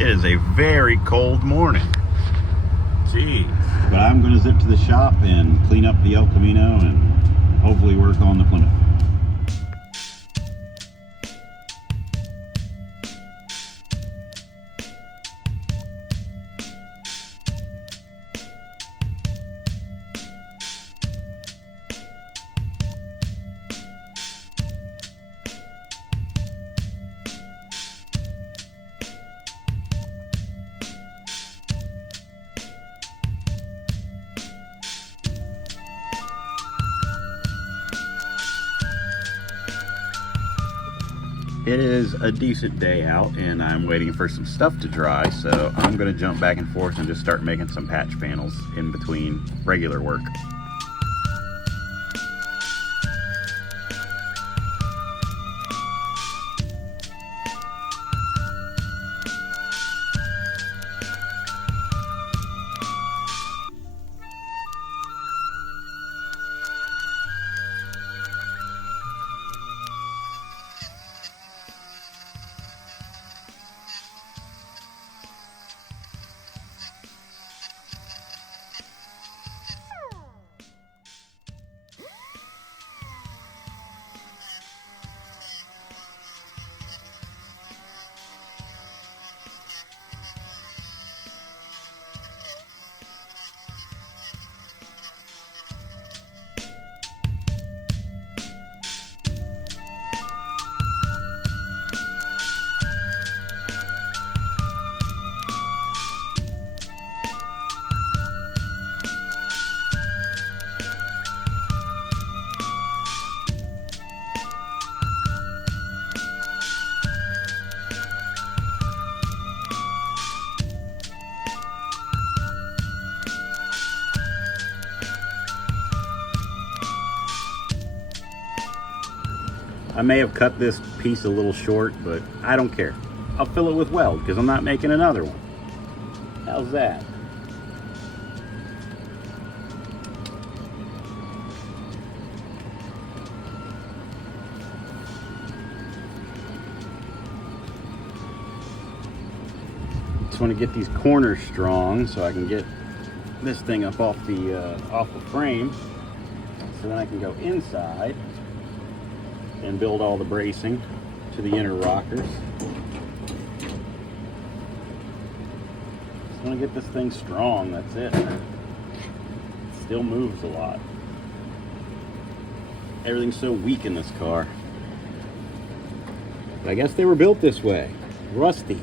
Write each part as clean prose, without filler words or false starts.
It is a very cold morning. Jeez. But I'm going to zip to the shop and clean up the El Camino and hopefully work on the Plymouth. It is a decent day out and I'm waiting for some stuff to dry, so I'm going to jump back and forth and just start making some patch panels in between regular work. I may have cut this piece a little short, but I don't care. I'll fill it with weld because I'm not making another one. How's that? Just want to get these corners strong so I can get this thing up off the frame, so then I can go inside and build all the bracing to the inner rockers. Just want to get this thing strong, that's it. It still moves a lot. Everything's so weak in this car. But I guess they were built this way. Rusty.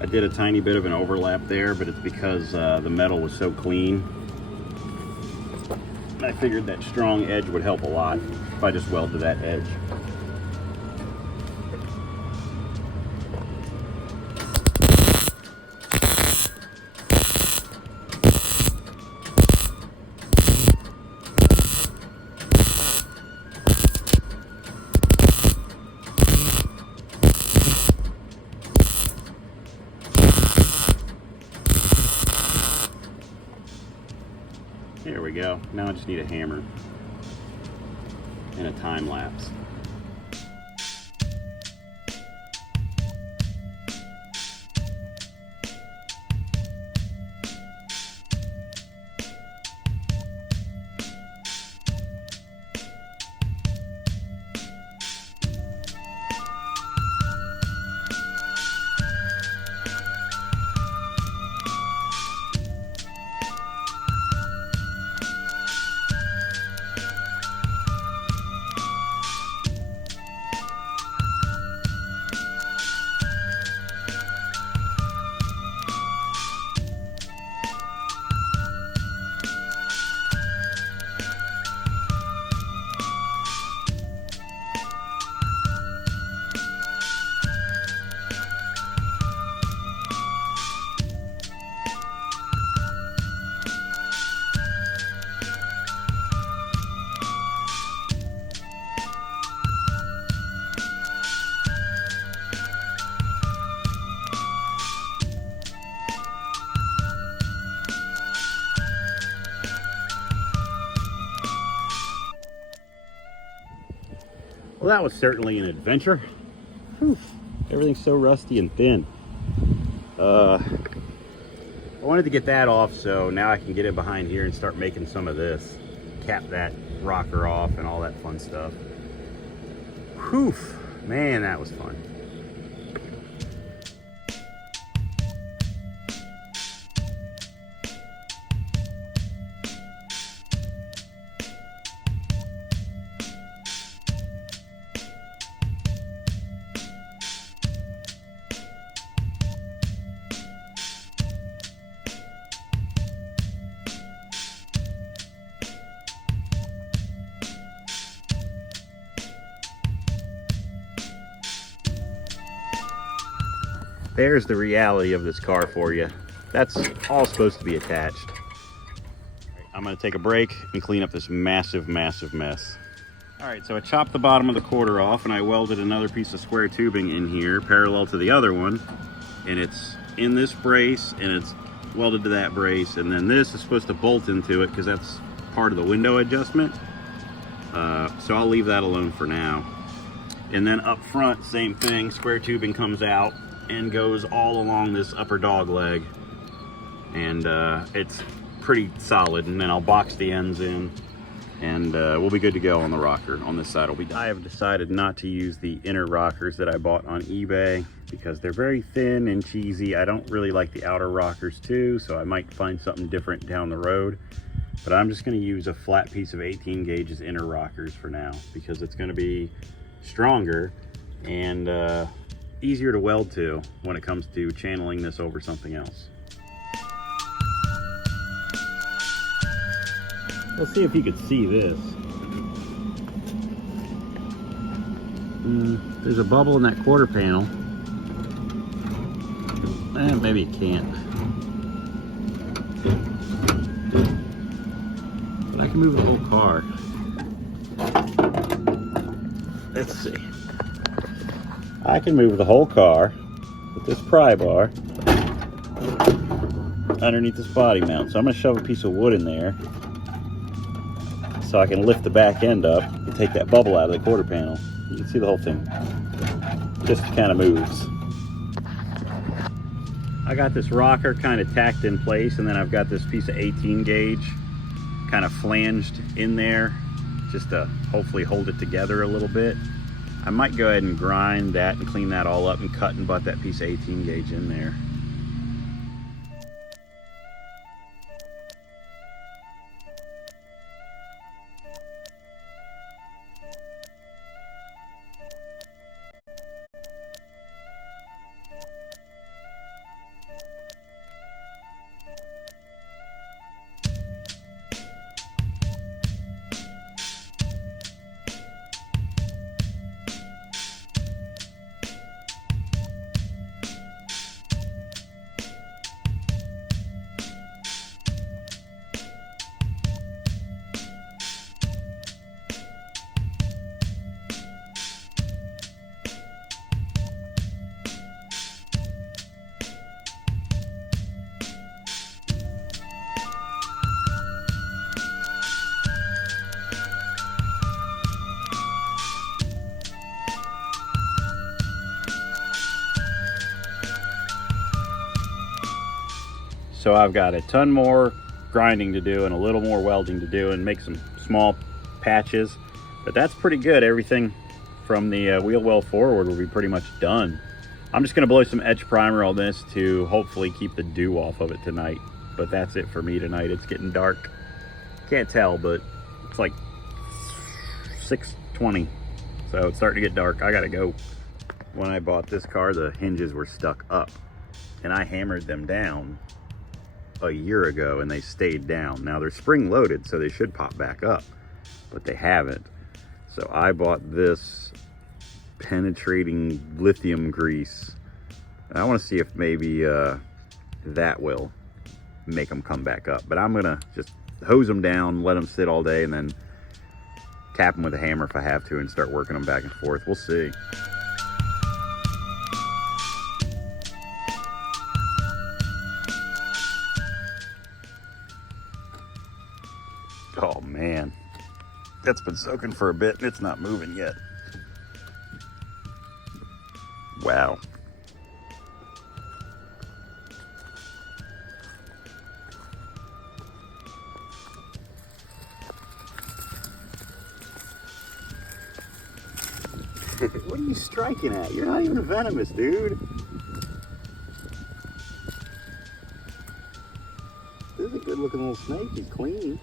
I did a tiny bit of an overlap there, but it's because the metal was so clean. I figured that strong edge would help a lot if I just weld to that edge. There we go. Now I just need a hammer and a time lapse. Well, that was certainly an adventure. Whew. Everything's so rusty and thin. I wanted to get that off, so now I can get it behind here and start making some of this. Cap that rocker off and all that fun stuff. Whew, man, that was fun. There's the reality of this car for you. That's all supposed to be attached. I'm gonna take a break and clean up this massive, massive mess. All right, so I chopped the bottom of the quarter off and I welded another piece of square tubing in here parallel to the other one. And it's in this brace and it's welded to that brace. And then this is supposed to bolt into it because that's part of the window adjustment. So I'll leave that alone for now. And then up front, same thing, square tubing comes out and goes all along this upper dog leg, and it's pretty solid. And then I'll box the ends in and we'll be good to go on the rocker. On this side will be done. I have decided not to use the inner rockers that I bought on eBay because they're very thin and cheesy. I don't really like the outer rockers too, so I might find something different down the road. But I'm just going to use a flat piece of 18 gauges inner rockers for now because it's going to be stronger and easier to weld to when it comes to channeling this over something else. Let's see if you could see this. There's a bubble in that quarter panel. Maybe it can't. But I can move the whole car. Let's see. I can move the whole car with this pry bar underneath this body mount. So I'm going to shove a piece of wood in there so I can lift the back end up and take that bubble out of the quarter panel. You can see the whole thing just kind of moves. I got this rocker kind of tacked in place, and then I've got this piece of 18 gauge kind of flanged in there just to hopefully hold it together a little bit. I might go ahead and grind that and clean that all up and cut and butt that piece of 18 gauge in there. So I've got a ton more grinding to do and a little more welding to do and make some small patches, but that's pretty good. Everything from the wheel well forward will be pretty much done. I'm just gonna blow some etch primer on this to hopefully keep the dew off of it tonight. But that's it for me tonight. It's getting dark. Can't tell, but it's like 6:20. So it's starting to get dark. I gotta go. When I bought this car, the hinges were stuck up and I hammered them down a year ago and they stayed down. Now they're spring loaded, so they should pop back up, but they haven't. So I bought this penetrating lithium grease, and I want to see if maybe that will make them come back up. But I'm gonna just hose them down, let them sit all day, and then tap them with a hammer if I have to and start working them back and forth. We'll see. Oh man, that's been soaking for a bit and it's not moving yet. Wow. What are you striking at? You're not even venomous, dude. This is a good looking little snake. He's clean.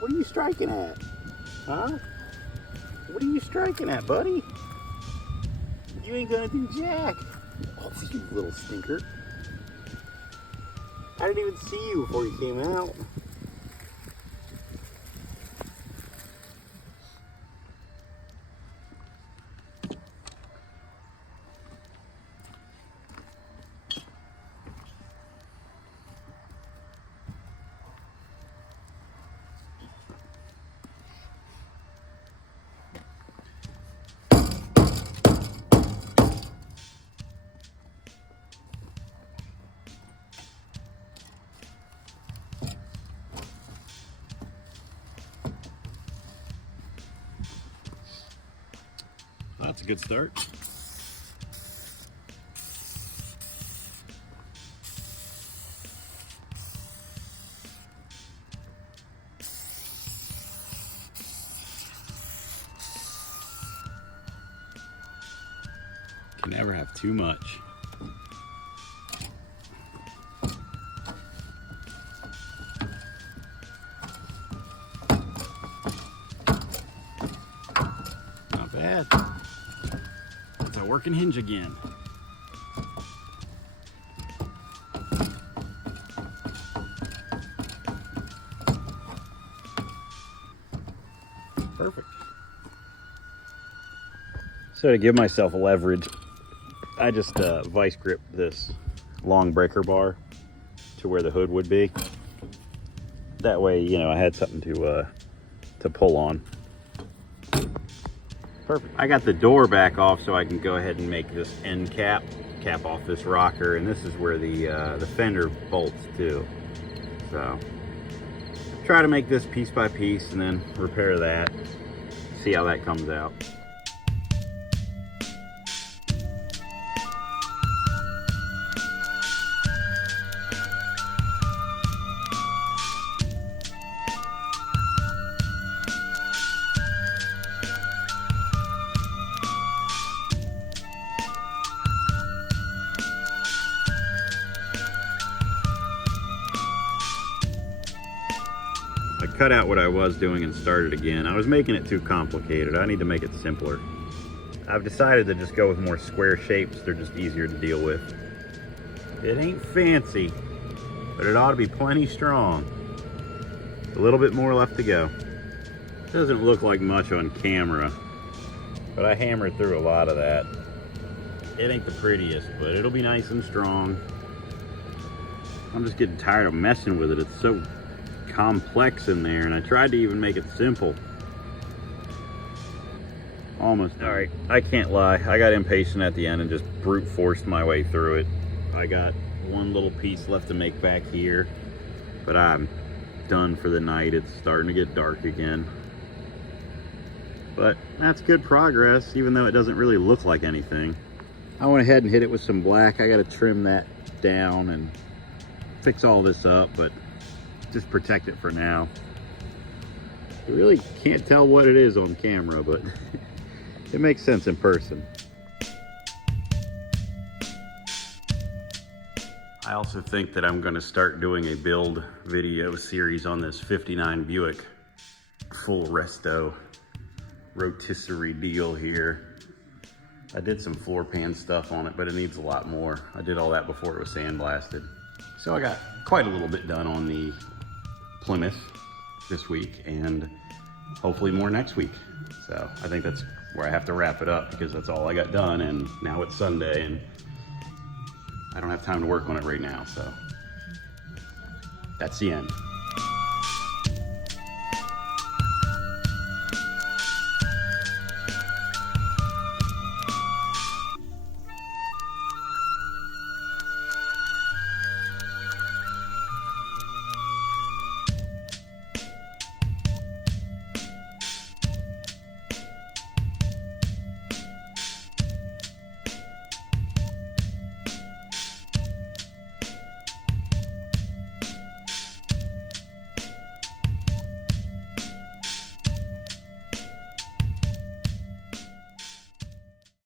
What are you striking at? Huh? What are you striking at, buddy? You ain't gonna do jack. Oh, you little stinker. I didn't even see you before you came out. That's a good start. Can never have too much. Not bad. It's a working hinge again. Perfect. So to give myself leverage, I just vice grip this long breaker bar to where the hood would be. That way, you know, I had something to pull on. Perfect. I got the door back off so I can go ahead and make this end cap off this rocker, and this is where the fender bolts to. So try to make this piece by piece and then repair that. See how that comes out. I cut out what I was doing and started again. I was making it too complicated. I need to make it simpler. I've decided to just go with more square shapes. They're just easier to deal with. It ain't fancy, but it ought to be plenty strong. A little bit more left to go. Doesn't look like much on camera, but I hammered through a lot of that. It ain't the prettiest, but it'll be nice and strong. I'm just getting tired of messing with it. It's so complex in there, and I tried to even make it simple. Almost. All right, I can't lie, I got impatient at the end and just brute forced my way through it. I got one little piece left to make back here, but I'm done for the night. It's starting to get dark again, but that's good progress, even though it doesn't really look like anything. I went ahead and hit it with some black. I got to trim that down and fix all this up, but just protect it for now. You really can't tell what it is on camera, but it makes sense in person. I also think that I'm going to start doing a build video series on this 59 Buick full resto rotisserie deal here. I did some floor pan stuff on it, but it needs a lot more. I did all that before it was sandblasted. So I got quite a little bit done on the Plymouth this week, and hopefully more next week. So I think that's where I have to wrap it up, because that's all I got done, and now it's Sunday and I don't have time to work on it right now. So that's the end.